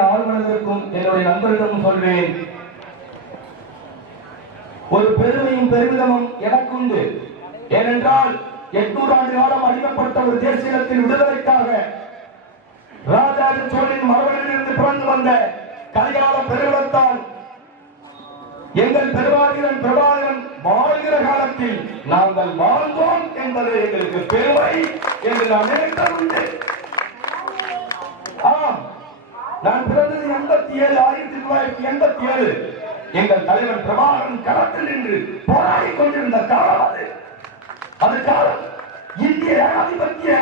என் ஆழ்மனதிற்கும் என்னுடைய நண்பர்களிடம் சொல்வேன். ஒரு பெருமையும் பெருமிதமும் எனக்குண்டு. ஏனென்றால் எட்நூறு ஆண்டு காலம் அடிமைப்பட்ட ஒரு தேசியத்தின் விடுதலைக்காக ராஜராஜ சோழனின் மரபணிலிருந்து பிறந்து வந்த கலிகால பெருமிதத்தால் எங்கள் பெருவாதிரன் பிரபாகரன் வாழ்கிற காலத்தில் நாங்கள் வாழ்ந்தோம் என்பது எங்களுக்கு பெருமை என்று நான் நினைத்ததுண்டு. நான் பிறந்தது எண்பத்தி ஏழு ஆயிரத்தி தொள்ளாயிரத்தி எண்பத்தி ஏழு. எங்கள் தலைவர் பிரபாகரன் களத்தில் நின்று போராடி கொண்டிருந்த காலம் அது. அது காலம் இந்திய ஏகாதிபத்திய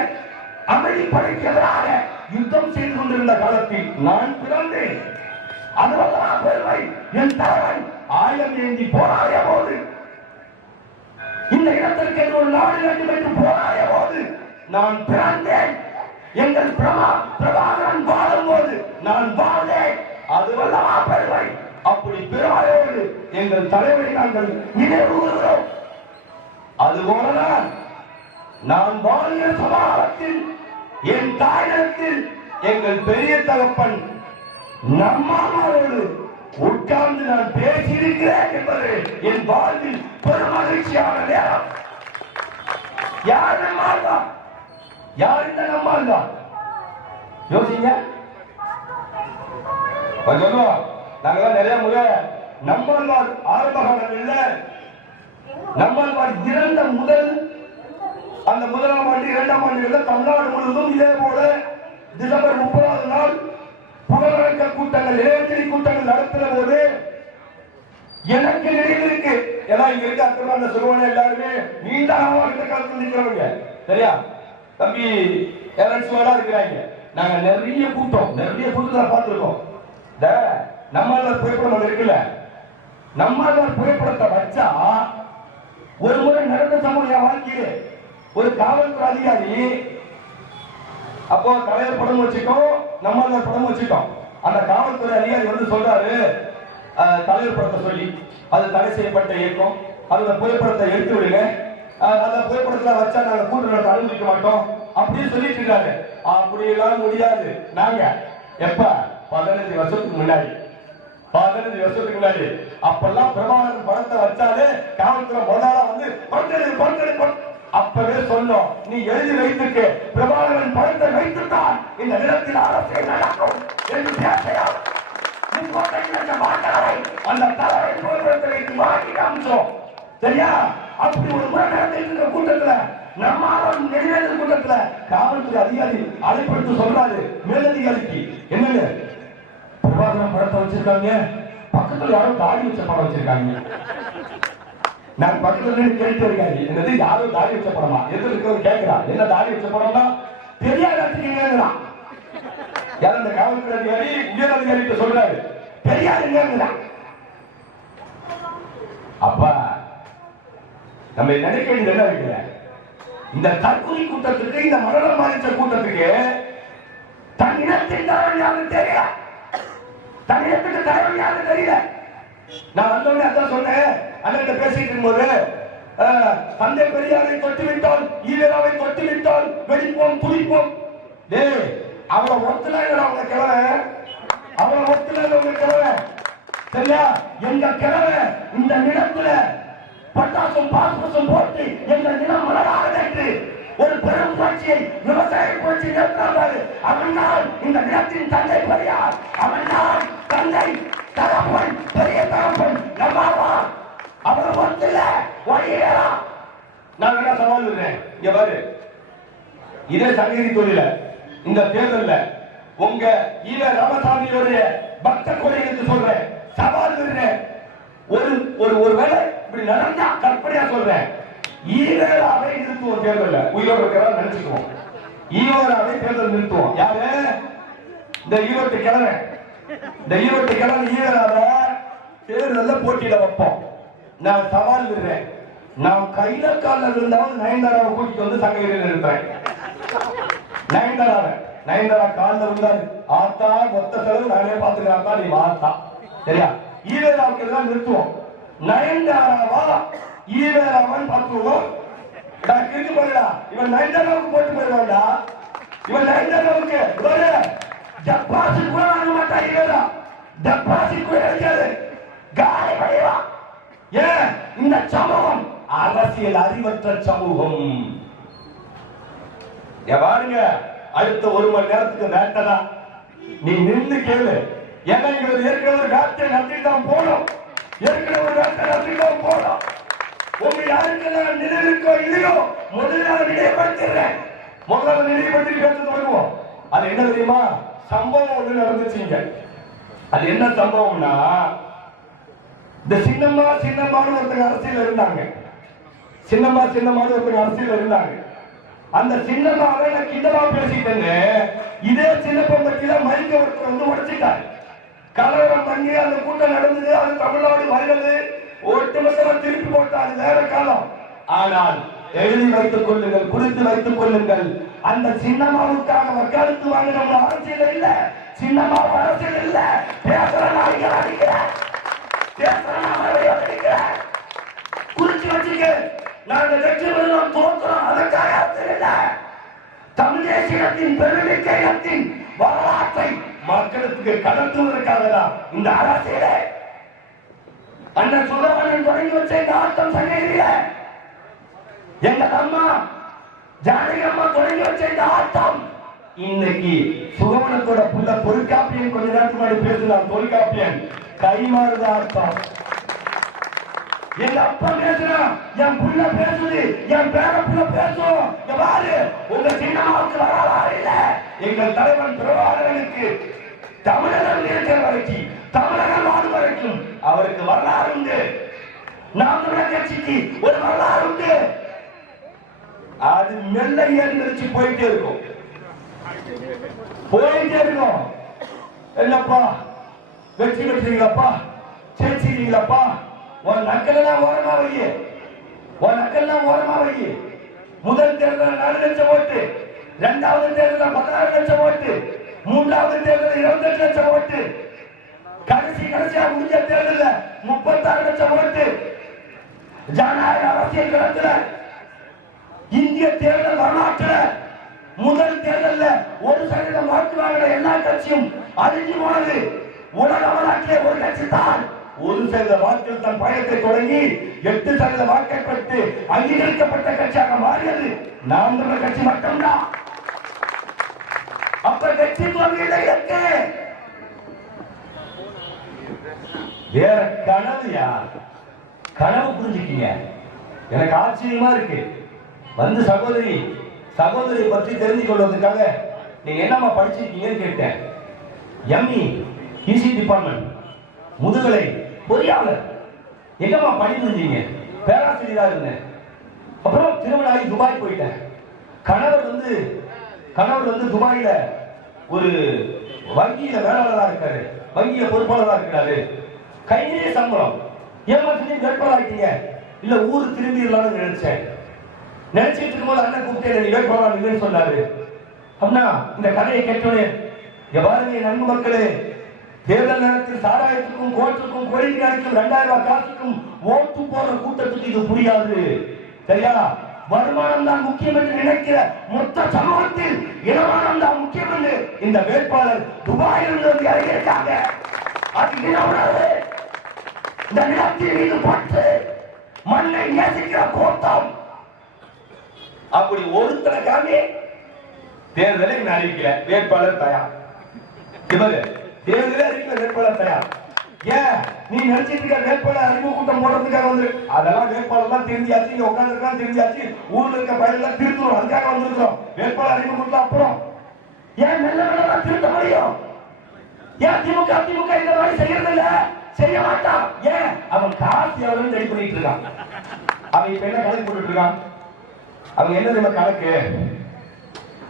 அமைதி படைக்கு எதிராக யுத்தம் செய்து கொண்டிருந்த காலத்தில் நான் பிறந்தேன். அதுவெல்லாம் பெருமை என் தலைவன் ஆயம் ஏந்தி போராடிய போது இந்த இடத்திற்கு ஒரு நாடு வேண்டும் என்று போராடிய போது நான் பிறந்தேன். எங்கள் பிரபா பிரபாகரன் வாழும் போது நான் வாழ்ந்தேன். அதுவல்லவா பெருமை. அப்படி பெருமையோடு எங்கள் தலைவரை நாங்கள் நினைவு கூறுகிறோம். அதுபோலதான் நான் வாழ்ந்த சமாளத்தில் என் தாயகத்தில் எங்கள் பெரிய தகப்பன் நம்மாவோடு உட்கார்ந்து நான் பேசியிருக்கிறேன் என்பது என் வாழ்வில் பெருமகிழ்ச்சியான நேரம். யாரும் நம்மால் யார் இந்த நம்மால் இருந்தா யோசிங்க. கொஞ்சம் சொல்லுவோம் நாங்கெல்லாம் நிறைய முறை நம்மாழ்வார் ஆரம்பகாலம் காலங்களில் நம்மாழ்வார் இறந்த முதல் அந்த முதலாம் ஆண்டு இரண்டாம் ஆண்டு தமிழ்நாடு முழுவதும் இதே போல டிசம்பர் முப்பதாவது நாள் புகழக்க கூட்டங்கள் இளைஞரி கூட்டங்கள் நடத்துற போது எனக்கு நினைவு இருக்கு. ஏன்னா இங்க இருக்க அத்தனை சொல்லுவாங்க எல்லாருமே நீண்ட காலத்தில் நிற்கிறவங்க சரியா? தம்பி எலன்ஸ்வலா இருக்கிறாங்க. நாங்க நிறைய கூட்டம் நிறைய கூட்டத்துல பார்த்துருக்கோம். இந்த நம்மளால புகைப்படம் ஒண்ணு இருக்குல்ல? நம்மளால புகைப்படத்தை வச்சா ஒரு முறை நடந்த சம்பவம் என் வாழ்க்கையிலே. ஒரு காவல்துறை அதிகாரி அப்போ தலைவர் படம் வச்சுட்டோம் நம்மள படம் வச்சுட்டோம். அந்த காவல்துறை அதிகாரி வந்து சொல்றாரு தலைவர் படத்தை சொல்லி அது தடை செய்யப்பட்ட இயக்கம் அதுல புகைப்படத்தை எடுத்து விடுங்க. அந்த புகைப்படத்துல வச்சா நாங்க கூட்டு தடுக்க மாட்டோம். அப்படின்னு சொல்லிட்டு இருக்காரு. அப்படி எல்லாம் முடியாது. நாங்க எப்ப? பதினஞ்சு வருஷத்துக்கு முன்னாடி. பதினஞ்சு வருஷத்துக்கு முன்னாடி. அப்பெல்லாம் பிரபாகரன் படத்தை வச்சாலே காவல்துறை முதலாளா வந்து பண்டெடு பண்டெடு அப்பவே சொன்னோம். நீ எழுதி வைத்துக்கு பிரபாகரன் படத்தை வைத்துத்தான் இந்த நிலத்தில் அரசியல் நடக்கும் என்று பேசையா அந்த தலைவரை புகைப்படத்தை வைத்து காமிச்சோம். சரியா? அப்படி ஒரு முறை நடந்திருக்கிற கூட்டத்துல நம்மாலும் நெறிவேறு கூட்டத்துல காவல்துறை அதிகாரி அழைப்படுத்து சொல்றாரு மேலதிகாரிக்கு. என்னங்க? பிரபாகரன் படத்தை வச்சிருக்காங்க. பக்கத்துல யாரும் தாடி வச்ச படம் வச்சிருக்காங்க. நான் பக்கத்துல நின்னு கேட்டு இருக்காங்க என்னது யாரும் தாடி வச்ச படமா? எது இருக்கிறது கேட்கிறா என்ன தாடி வச்ச படம்னா பெரியார் எடுத்துக்கீங்கிறான் யார் அந்த காவல்துறை அதிகாரி? உயர் அதிகாரி சொல்றாரு. தெரியாதுங்கிறான் எங்கிறான் அப்பா நம்ம நினைக்க வேண்டியது என்ன இருக்குல்ல? இந்த தற்கொலை கூட்டத்துக்கு இந்த மரணம் பாதித்த கூட்டத்துக்கு தன் இனத்தின் தலைவன் யாரும் தெரியல. தன் இனத்துக்கு தலைவன் யாரும் தெரியல. நான் வந்தோடனே அதான் சொன்னேன். அண்ணன் பேசிட்டு இருக்கும்போது தந்தை பெரியாரை தொட்டு விட்டோம் ஈழாவை தொட்டு விட்டோம் வெடிப்போம் துடிப்போம். டேய் அவளை ஒத்துல அவங்க கிழமை அவளை ஒத்துல உங்க கிழவன் சரியா எங்க கிழமை இந்த நிலத்துல பட்டாசும் பாசுபசும் போட்டு எங்கள் நிலம் மலராக ஒரு பெரும் புரட்சியை விவசாய புரட்சி நிறுத்தினார். அவன் தான் இந்த நிலத்தின் தந்தை பெரியார். அவன் தான் தந்தை தகப்பன் பெரிய தகப்பன் நம்மாவா அவரை ஒத்துல வழியேறா நான் என்ன சவால் விடுறேன். இங்க பாரு. இதே சங்ககிரி தொழில இந்த தேர்தல்ல உங்க ஈர ராமசாமியோடைய பக்த கொலைகளுக்கு சொல்றேன். சவால் ஒரு ஒரு ஒரு வேளை இப்படி நடந்தா கற்பனையா சொல்றேன். ஈவேராவை நிறுத்துவோம் தேர்தல் உயிரோடு இருக்கிறதா நினைச்சுக்குவோம். ஈவேராவை தேர்தல் நிறுத்துவோம். யாரு? இந்த ஈரோட்டு கிழமை இந்த ஈரோட்டு கிழமை ஈவேராவை தேர்தல்ல போட்டியில வைப்போம். நான் சவால் விடுறேன். நான் கையில காலில் இருந்தாலும் நயன்தாராவை கூட்டிட்டு வந்து சங்ககிரியில் நிறுத்துறேன். நயன்தாராவை. நயன்தாரா காலில் இருந்தாரு ஆத்தா மொத்த செலவு நானே பாத்துக்கிறாத்தா நீ வாத்தா. சரியா? ஈவேராவுக்கு எல்லாம் நிறுத்துவோம். நயன்தாராவா? ஈவேராவன் பார்த்துருவோம் நான் கிறுக்கு போயிடா இவன் நயன்தாராவுக்கு போட்டு போயிடுவான்டா இவன் நயன்தாராவுக்கு ஒரு டெபாசிட் கூட வாங்க மாட்டாங்க டெபாசிட் கூட இருக்காது காலி பண்ணிடுவா. ஏன்? இந்த சமூகம் அரசியல் அறிவற்ற சமூகம். பாருங்க. அடுத்த ஒரு மணி நேரத்துக்கு வேட்டதான் நீ நின்று கேளு. ஏன்னா இங்க ஒரு ஏற்கனவே ஒரு காட்சியை நடத்திட்டு தான் போனோம். ஏற்கனவே ஒரு வேட்டை நடத்திட்டு தான் போனோம் உங்க யாருக்கு நான் நினைவுக்கோ இல்லையோ முதல்ல நான் நினைவுபடுத்திடுறேன் முதல்ல நினைவுபடுத்தி பேச தொடங்குவோம் அது என்ன தெரியுமா சம்பவம் ஒண்ணு நடந்துச்சுங்க அது என்ன சம்பவம்னா இந்த சின்னம்மா சின்னம்மான்னு ஒருத்தங்க அரசியல் இருந்தாங்க. சின்னம்மா சின்னம்மான்னு ஒருத்தங்க அரசியல் இருந்தாங்க அந்த சின்னம்மாவை நான் கிண்டலா பேசிட்டேன்னு இதே சின்னப்பன் பற்றியில மைக்க ஒருத்தர் வந்து உடைச்சிட்டார். கலவரம் பண்ணி அந்த கூட்டம் நடந்தது அது தமிழ்நாடு வைரல் ஒட்டுமொத்தமா திருப்பி போட்டார் வேற காலம். ஆனால் எழுதி வைத்துக் கொள்ளுங்கள் குறித்து வைத்துக் கொள்ளுங்கள். அந்த சின்னம்மாவுக்காக வக்காலத்து வாங்கின அரசியல் இல்ல. சின்னமா அரசியல் இல்ல. பேசுற நாய்கள் அடிக்கிற பேசுற நான் அடிக்கிறேன் குறிச்சு வச்சுக்க நாங்க வெற்றி பெறுவோம் தோற்கிறோம் அதற்காக அரசியல் இல்ல. தமிழ் தேசியத்தின் பெருமிக்கையத்தின் வரலாற்றை மக்களுக்கு கடத்துவதற்காக தான் இந்த அரசியல. அந்த சுதவனன் தொடங்கி வச்ச இந்த ஆட்டம் சங்ககிரியில. எங்க அம்மா ஜானகி அம்மா தொடங்கி வச்ச இந்த ஆட்டம். இன்னைக்கு சுகவனத்தோட புள்ள தொல்காப்பியன் கொஞ்ச நேரத்துக்கு முன்னாடி பேசலாம் தொல்காப்பியன் கைமாறுத ஆட்டம் எங்க அப்பா பேசுறா என் புள்ள பேசுது என் பேர புள்ள பேசும். இங்க பாரு உங்க சின்னமாவுக்கு வரலாறு எங்கள் தலைவன் பிரபாகரனுக்கு தமிழகம் இருக்கிற வரைக்கும் தமிழகம் வாழும் வரைக்கும் அவருக்கு வரலாறு உண்டு. நாம் தமிழர் கட்சிக்கு ஒரு வரலாறு உண்டு. அது மெல்ல ஏறிச்சு போயிட்டே இருக்கும். போயிட்டே இருக்கும். என்னப்பா? வெற்றி பெற்றீங்களப்பா? ஜெயிச்சிருக்கீங்களப்பா? உன் நக்கலெல்லாம் ஓரமா வையே. உன் நக்கல்லாம் ஓரமா வையே. முதல் தேர்தல் நாலு லட்சம் ஓட்டு. இரண்டாவது தேர்தல் பதினாறு லட்சம் ஓட்டு மூன்றாவது தேர்தல் இருபத்தெட்டு லட்சம் ஓட்டு. கடைசி கடைசியா முடிஞ்ச தேர்தல்ல முப்பத்தாறு லட்சம் ஓட்டு. ஜனநாயக அரசியல் களத்துல இந்திய தேர்தல் வரலாற்றுல முதல் தேர்தல்ல ஒரு சதவீதம் வாக்கு வாங்கின எல்லா கட்சியும் அழிஞ்சு போனது. உலக வரலாற்றிலே ஒரு கட்சி தான் ஒரு சதவீத வாக்கில் தன் பயணத்தை தொடங்கி எட்டு சதவீத வாக்கை பெற்று அங்கீகரிக்கப்பட்ட கட்சியாக மாறியது. நாம் கட்சி மட்டும்தான். அப்ப கட்சி தோல்வியில இருக்கு வேற கனவுயா கனவு புரிஞ்சுக்கீங்க. எனக்கு ஆச்சரியமா இருக்கு. வந்து சகோதரி சகோதரி பற்றி தெரிந்து கொள்வதற்காக நீங்க என்னம்மா படிச்சிருக்கீங்கன்னு கேட்டேன். எம்இ இசி டிபார்ட்மெண்ட் முதுகலை பொறியாளர். பணி புரிஞ்சீங்க பேராசிரியராக இருந்தேன். அப்புறம் திருமணம் ஆகி துபாய் போயிட்டேன். கணவர் வந்து கணவர் வந்து துபாயில ஒரு வங்கியில வேளாளரா இருக்காரு. வங்கியில பொறுப்பாளரா இருக்கிறாரு கையிலேயே சம்பளம். ஏமா வேட்பாளராக்கீங்க இல்ல ஊர் திரும்பிடலாம்னு நினைச்சேன். நினைச்சிட்டு இருக்கும்போது அண்ணன் கூப்பிட்டு நீ வேட்பாளர் இல்லைன்னு சொன்னாரு. அப்படின்னா இந்த கதையை கேட்டோடனே இங்க பாருங்க நண்பு மக்களே தேர்தல் நேரத்தில் சாராயத்துக்கும் கோட்டுக்கும் கோழிக்காய்க்கும் ரெண்டாயிரம் ரூபாய் காசுக்கும் ஓட்டு போற கூட்டத்துக்கு இது புரியாது. சரியா? வருமானம் தான் முக்கியம் என்று நினைக்கிற மொத்த சமூகத்தில் இனவானம் தான் முக்கியம் என்று இந்த வேட்பாளர் துபாயிலிருந்து வந்து இறங்கியிருக்காங்க. அது இன உணர்வு இந்த நிலத்தில் மீது பட்டு மண்ணை நேசிக்கிற கோட்டம் அப்படி ஒருத்தனை காமி தேர்தலை இன்னும் அறிவிக்கல. வேட்பாளர் தயார். இவரு தேர்தலே அறிவிக்கல வேட்பாளர் தயார். ஏன்? நீ நினைச்சிட்டு இருக்க வேட்பாளர் அறிவு கூட்டம் போடுறதுக்காக வந்து அதெல்லாம் வேட்பாளர் தான் தெரிஞ்சாச்சு இங்க உட்காந்துருக்கலாம் தெரிஞ்சாச்சு ஊர்ல இருக்க பயிரெல்லாம் திருத்தணும் அதுக்காக வந்திருக்கிறோம். வேட்பாளர் அறிவு கூட்டம் அப்புறம். ஏன் நல்ல நல்லதா திருத்த முடியும்? ஏன் திமுக திமுக இந்த மாதிரி செய்யறது இல்ல? செய்ய மாட்டான். ஏன்? அவன் காசு எவ்வளவு ரெடி பண்ணிட்டு இருக்கான். அவன் இப்ப என்ன கணக்கு போட்டுட்டு இருக்கான்? அவங்க என்ன தெரியுமா கணக்கு?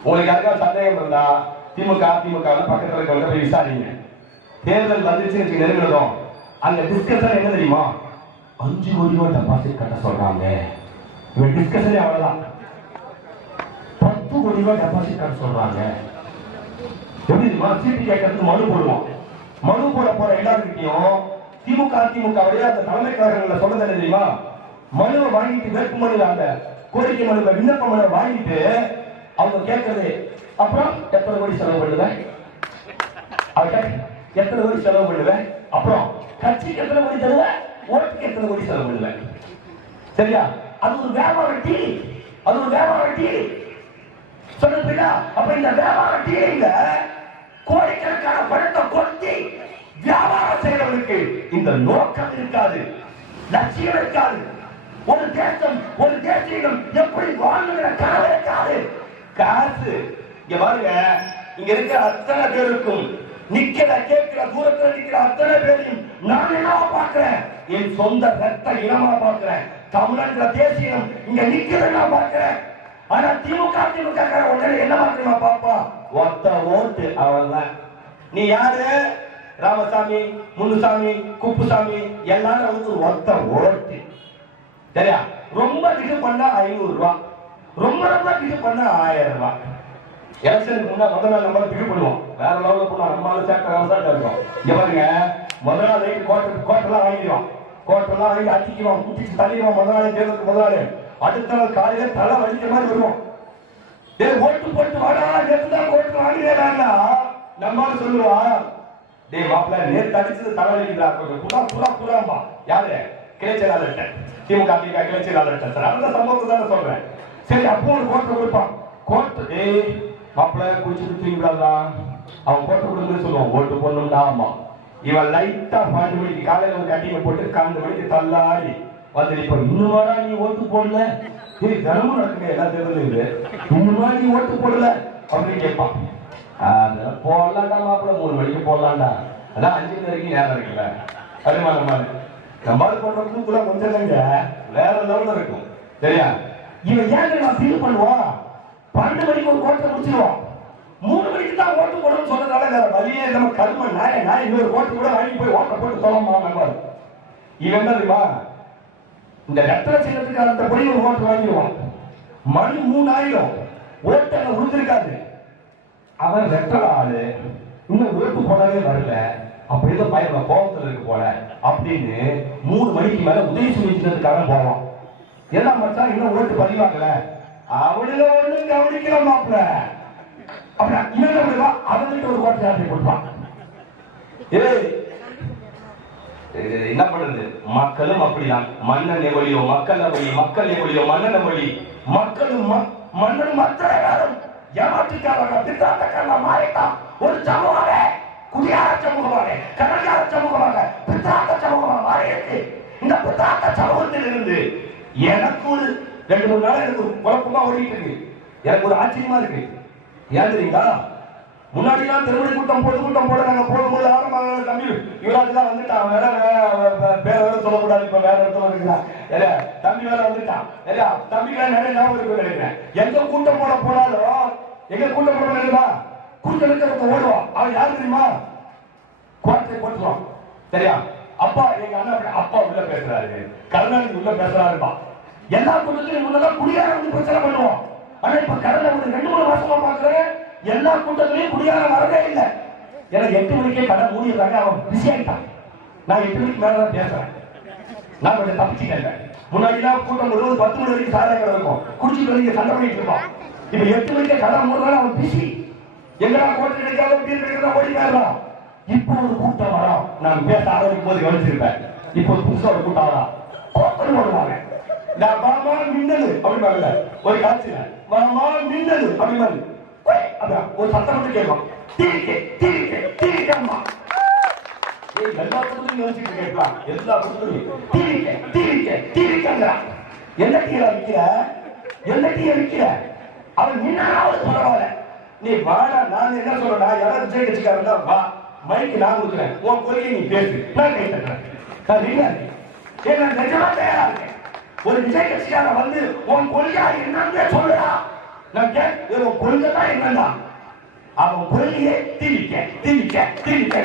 உங்களுக்கு யாருக்காவது சந்தேகம் இருந்தா திமுக அதிமுக பக்கத்துல இருக்கவங்க போய் விசாரிங்க. தேர்தல் வந்துச்சு வச்சு நெருங்கினதும் அங்க டிஸ்கஷன் என்ன தெரியுமா? அஞ்சு கோடி ரூபாய் டெபாசிட் கட்ட சொல்றாங்க. இவன் டிஸ்கஷனே அவ்வளவுதான். பத்து கோடி ரூபாய் டெபாசிட் கட்ட சொல்றாங்க. எப்படி சீட்டு கேட்கறதுக்கு மனு போடுவோம் மனு போட போற எல்லாருக்கிட்டையும் திமுக அதிமுக வழியா அந்த தலைமை கழகங்கள்ல சொல்றது என்ன தெரியுமா? மனுவை வாங்கிட்டு வேட்பு மனு அந்த கோரிக்கை மனுவை விண்ணப்ப மனுவை வாங்கிட்டு அவங்க கேட்கறது அப்புறம் எத்தனை கோடி செலவு பண்ணுவேன் அவ எத்தனை கோடி செலவு பண்ணுவேன் அப்புறம் கட்சிக்கு எத்தனை கோடி தருவேன்? ஓட்டுக்கு எத்தனை கோடி செலவு பண்ணுவேன் சரியா? அது ஒரு வியாபார வெட்டி அது ஒரு வியாபார வெட்டி சொல்லுங்களா அப்ப இந்த வியாபார டீலிங்க கோடிக்கணக்கான பணத்தை கொட்டி வியாபாரம் செய்யறவனுக்கு இந்த நோக்கம் இருக்காது. லட்சியம் இருக்காது. ஒரு தேசம் ஒரு தேசியம் எப்படி வாழ்ந்துகிற கனவு இருக்காது. காசு இங்க பாருங்க இங்க இருக்கிற அத்தனை பேருக்கும் நிக்கிற கேட்கிற தூரத்துல நிக்கிற அத்தனை பேரையும் நான் என்னவா பாக்குறேன் என் சொந்த ரத்த இனமா பாக்குறேன் தமிழன்ற தேசியம் இங்க நிக்கிறத நான் பாக்குறேன் ஆனா திமுக திமுக உடனே என்ன மாத்திரமா பாப்பா? ஒத்த ஓட்டு அவன்தான் நீ யாரு? ராமசாமி முன்னுசாமி குப்புசாமி எல்லாரும் வந்து ஒத்த ஓட்டு. சரியா? ரொம்ப திடீர் பண்ணா ஐநூறு ரூபா. ரொம்ப ரொம்ப திடீர் பண்ணா ஆயிரம் ரூபாய் எலெக்ஷனுக்கு முன்னா முதல் நாள் நம்ம பிக்கு பண்ணுவோம் வேற லெவலில் போனா நம்மளால சேர்க்க ராமசாட்டா இருக்கும் இங்க பாருங்க முதல் நாள் நைட்டு கோட்டை கோட்டெல்லாம் வாங்கிடுவோம். கோட்டெல்லாம் வாங்கி அடிக்குவோம் குட்டிச்சு தள்ளிடுவோம். முதல் நாள் தேர்தலுக்கு முதல் நாள். அடுத்த நாள் காலையில தலை வலிக்கிற மாதிரி வருவோம். ஏ ஓட்டு போட்டு வாடா நேற்று தான் ஓட்டு வாங்கினா நம்மால சொல்லுவா டேய் மாப்பிள்ள நேத்து அடிச்சது தலை வலிக்குதா கொஞ்சம் புறா புறா புறாம்பா யாரு? கிளைச்சலாளர்கிட்ட திமுக திமுக கிளைச்சலாளர்கிட்ட சார் அந்த சம்பவத்தை தானே சொல்றேன். சரி அப்போ ஒரு கோட்டை கொடுப்பான். கோட்டை டேய் மாப்பிள்ள குடிச்சிட்டு தூங்கி விடாதா அவன் போட்டு கொடுங்கன்னு சொல்லுவான். ஓட்டு போடணும்டா ஆமா இவன் லைட்டா பன்னெண்டு மணிக்கு காலையில ஒரு கட்டிங்க போட்டு கலந்து மணிக்கு தள்ளாடி வந்து இப்ப இன்னும் நீ ஓட்டு போடல? ஏய் தினமும் நடக்குங்க எல்லா தேர்தலும் இது. இன்னுமா நீ ஓட்டு போடல? அப்படின்னு கேட்பான். அத போடலாம்டா மாப்பிள்ள. மூணு மணிக்கு போடலாம்டா. அதான் அஞ்சு மணி வரைக்கும் நேரம் இருக்குல்ல. அதுமா நம்ம மாதிரி போடுறதுக்கு கூட கொஞ்சம் இல்லைங்க. வேற லெவல்ல இருக்கும். சரியா? இவன் ஏன் நான் ஃபீல் பண்ணுவான்? பன்னெண்டு மணிக்கு ஒரு கோட்டை முடிச்சிருவோம். மூணு மணிக்கு தான் ஓட்டு போடணும்னு சொன்னதால வேற வழியே நம்ம கர்ம நாய நாய் இன்னொரு கோட்டை கூட வாங்கி போய் ஓட்டை போட்டு சொல்லமா நம்பர் இவன் என்ன தெரியுமா இந்த ரத்தன சின்னத்துக்கு அந்த படி ஒரு ஓட்டு வாங்கிடுவான் மணி மூணாயிரம். ஓட்டு அங்கே விழுந்திருக்காது அவன் ரெட்டல ஆளு. இன்னும் ஓட்டு போடவே வரல. அப்ப தான் பயப்பட கோபத்தில் இருக்கு போல. அப்படின்னு மூணு மணிக்கு மேல உதவி சுமிச்சதுக்காக போவான் என்ன மச்சான் இன்னும் ஓட்டு பதிவாகல. அவனுல ஒண்ணு கவனிக்கல மாப்பிள்ள அப்படியா இவன் அப்படிவா அவன்கிட்ட ஒரு கோட்டை யாத்திரை கொடுப்பான் என்ன பண்றது? மக்களும் அப்படிதான். மன்னன் எவழியோ மக்கள் எவழி மக்கள் எவழியோ மன்னன் எவழி மக்களும் ம- மன்னனும் அத்தனை பேரும் ஏமாற்றுக்காரங்க மாறிட்டான். ஒரு சமூகமாக குடியார சமூகமாக கடற்கார சமூகமாக பித்தாத்த சமூகமாக மாறி இந்த பித்தாத்த சமூகத்தில் இருந்து எனக்கு ஒரு ரெண்டு மூணு நாள் எனக்கு ஒரு குழப்பமா ஓடிட்டு இருக்கு. எனக்கு ஒரு ஆச்சரியமா இருக்கு. ஏன் தெரியுங்களா முன்னாடி எல்லாம் திருமணி கூட்டம் பொது கூட்டம் போட நாங்க போடும்போது ஆரம்ப தம்பி. யுவராஜ் தான் வந்துட்டான் வேற வே- வேற வேற சொல்லக்கூடாது இப்ப வேற இடத்துல இருக்கிறான் ஏலே, தம்பி வேற வந்துட்டான் ஏலே, தம்பிக்கு நிறைய ஞாபகம் இருக்கு நினைக்கிறேன் எங்க கூட்டம் போட போனாலும் எங்க கூட்டம் போட நினைக்கிறா கூட்டம் இருக்கிறத ஓடுவான். அவன் யாரு தெரியுமா? குவாட்டை போட்டுருவான். சரியா? அப்பா எங்க அண்ணா அப்பா உள்ள பேசுறாரு. கருணாநிதி உள்ள பேசுறாருப்பா. எல்லா கூட்டத்திலும் முதல்ல குடியார வந்து பிரச்சனை பண்ணுவோம். ஆனா இப்ப கடந்த ஒரு ரெண்டு மூணு மாசமா பாக்குறேன் எல்லா கூட்டத்திலையும் குடியார வரவே இல்லை. எனக்கு எட்டு மணிக்கே கடை மூடிடுறாங்க. அவன் பிஸி ஆயிட்டான். நான் எட்டு மணிக்கு மேல தான் பேசுறேன். நான் கொஞ்சம் தப்பிச்சுக்கேன் முன்னாடி கூட்டம் வருவது பத்து மணி வரைக்கும் சாராய கடை இருக்கும். குடிச்சிட்டு வந்து சண்டை பண்ணிட்டு இருப்பான். இப்ப எட்டு மணிக்கு கடை மூடுறாங்க அவன் பிஸி எங்கடா கோட்டை கிடைக்காத பீர் கிடைக்கிறதா ஓடி போயிடலாம். இப்போ ஒரு கூட்டம் வரும். நான் பேச ஆரம்பிக்கும் போது கவனிச்சிருப்பேன். இப்போ ஒரு புதுசா ஒரு கூட்டம் வரும். கோட்டம் வருவாங்க நான் மாமா மின்னது அப்படிம்பாங்கல்ல ஒரு காட்சியில மாமா மின்னது அப்படின்னு அதான் ஒரு சத்தம் மட்டும் கேட்கும் தீரிக்கே தீரிக்கே தீரிக்கம்மா ஏய் எல்லா குடும்பத்தையும் யோசிச்சு கேட்கலாம் எல்லா குடும்பத்தையும் தீரிக்க தீரிக்க தீரிக்கங்கிறா. என்ன டீரா விக்கிற என்ன டீய விக்கிற அவன் நின்னாவது பரவாயில்ல நீ வாடா நான் என்ன சொல்றேன் யாராவது விஜய் கட்சிக்காரன் தான் வா. மைக்கு நான் கொடுக்குறேன். உன் கொள்கையை நீ பேசு. நான் கை நான் ரெடியா ஏன் நான் நிஜமா தயாரா இருக்கேன். ஒரு விஜய் கட்சிக்காரன் வந்து உன் கொள்கையா என்னன்னு சொல்லுடா. நான் கேட்க உன் கொள்கை தான் என்னதான் அவன் கொள்கையை திணிக்க திணிக்க திணிக்க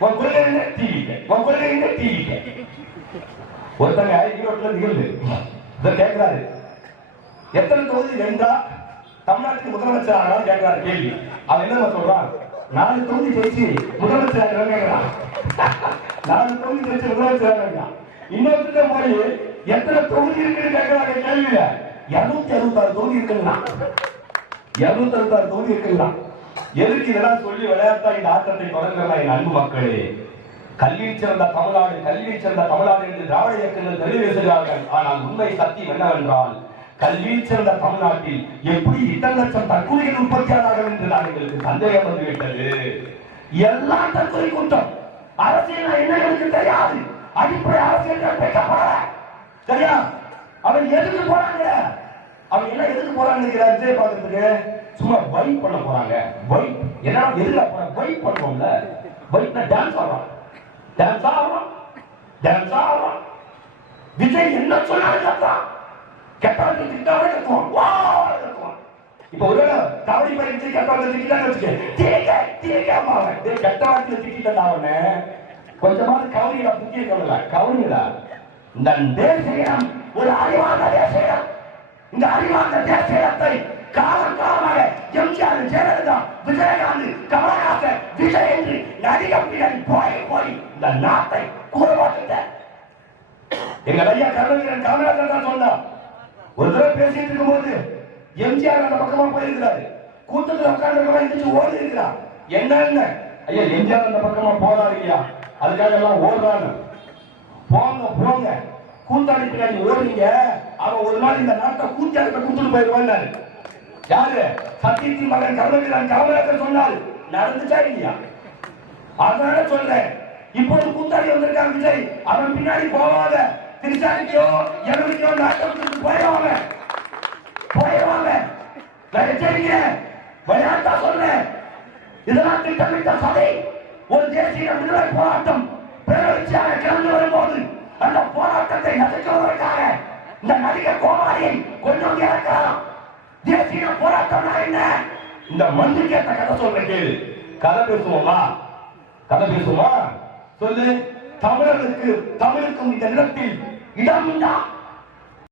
உன் கொள்கை என்ன? திணிக்க உன் கொள்கை என்ன? திணிக்க ஒருத்தங்க ஈரோட்டுல நிகழ்வு இதை கேட்கிறாரு. எத்தனை தொகுதி வெண்டா தமிழ்நாட்டுக்கு முதலமைச்சர் ஆகலாம் கேட்கிறாரு கேள்வி. அவன் என்ன சொல்றான்? நாலு தொகுதி ஜெயிச்சு முதலமைச்சர் ஆகிறான் நாலு தொகுதி ஜெயிச்சு முதலமைச்சர் ஆகிறான் இன்னொருத்த போய் எத்தனை தொகுதி இருக்குன்னு கேட்கிறாங்க கேள்வியில இருநூத்தி அறுபத்தாறு தொகுதி இருக்குங்களா? இருநூத்தி அறுபத்தாறு தொகுதி இருக்குங்களா? எதுக்கு இதெல்லாம் சொல்லி விளையாட்டா இந்த ஆட்டத்தை தொடங்குறதா என் அன்பு மக்களே? கல்வியில் சிறந்த தமிழ்நாடு கல்வியில் சிறந்த தமிழ்நாடு என்று திராவிட இயக்கங்கள் தெளிவு பேசுகிறார்கள் ஆனால் உண்மை சத்தியம் என்னவென்றால் கல்வியில் சிறந்த தமிழ்நாட்டில் எப்படி இத்தனை லட்சம் தற்கொலைகள் உற்பத்தியாளர்கள் என்று நான் எங்களுக்கு சந்தேகம் வந்துவிட்டது. எல்லாம் தற்கொலை கூட்டம். அரசியல் என்ன எனக்கு தெரியாது. அடிப்படை அரசியல் பேசப்பட சரியா? அவன் எதுக்கு போறாங்க? அவன் என்ன எதுக்கு போறான்னு விஜய் பார்க்கறதுக்கு? சும்மா வைப் பண்ண போறாங்க. வைப் என்ன எதுக்கு போறாங்க வைப் பண்ணுவோம்ல? வைப்னா டான்ஸ் ஆடுறான் டான்ஸ் ஆடுறான் டான்ஸ் ஆடுறான் விஜய் என்ன சொன்னாலும் கத்துறான் திட்டாவே கத்துவான் வா கத்துவான் இப்ப ஒரு கபடி பயிற்சி கெட்டவர்கள் திட்டான்னு வச்சுக்க. தீக்க தீக்க மாவன் கெட்டவர்கள் திட்டான் அவனே. கொஞ்சமாவது கவனிடா புத்திய கவலை கவனிடா இந்த தேசியம் ஒரு அறிவார்ந்த தேசியம். இந்த அறிவார்ந்த தேசியத்தை காலம் காலமாக எம்ஜிஆர் ஜெயலலிதா விஜயகாந்த் கமலஹாசன் விஜய் என்று நடிகம் பின்னாடி போய் போய் இந்த நாட்டை கூறப்பட்ட எங்க ஐயா கருணாகரன் கமலஹாசன் தான் சொன்னார். ஒரு தடவை பேசிட்டு இருக்கும்போது எம்ஜிஆர் அந்த பக்கமா போயிருக்கிறாரு. கூட்டத்தில் உட்கார்ந்து எந்திரிச்சு ஓடி இருக்கிறார் என்ன? ஐயா எம்ஜிஆர் அந்த பக்கமா போறாரு இல்லையா அதுக்காக எல்லாம் ஓடுறாங்க. போங்க போங்க. கூத்தாடி பின்னாடி ஓடுறீங்க. அவன் ஒரு நாள் இந்த நாட்டை கூத்தாடிட்ட கூத்துட்டு போயிடுவான் யாரு? சத்தியத்தின் மகன் கருணகிரான் காமராஜர் சொன்னால் நடந்துச்சா இல்லையா? அதனால சொல்றேன். இப்போது கூத்தாடி வந்திருக்கான் விஜய். அவன் பின்னாடி போவாத திருச்சாலிக்கோ எவனுக்கோ நாட்டை விட்டு போயிடுவாங்க போயிடுவாங்க எச்சரிங்க விளையாட்டா சொல்றேன். இதெல்லாம் திட்டமிட்ட சதை ஒரு தேசிய விடுதலை போராட்டம். கலந்து கிளம்பி வரும்போது அந்த போராட்டத்தை நசுக்குவதற்காக இந்த நடிகர் கோமாரியை கொஞ்சம் இறக்கலாம் தேசிய போராட்டம்னா என்ன? இந்த மண்ணு கேட்ட கதை சொல்ற கதை பேசுவோமா? கதை பேசுவோமா? சொல்லு. தமிழருக்கு தமிழுக்கும் இந்த நிலத்தில் இடம் தான்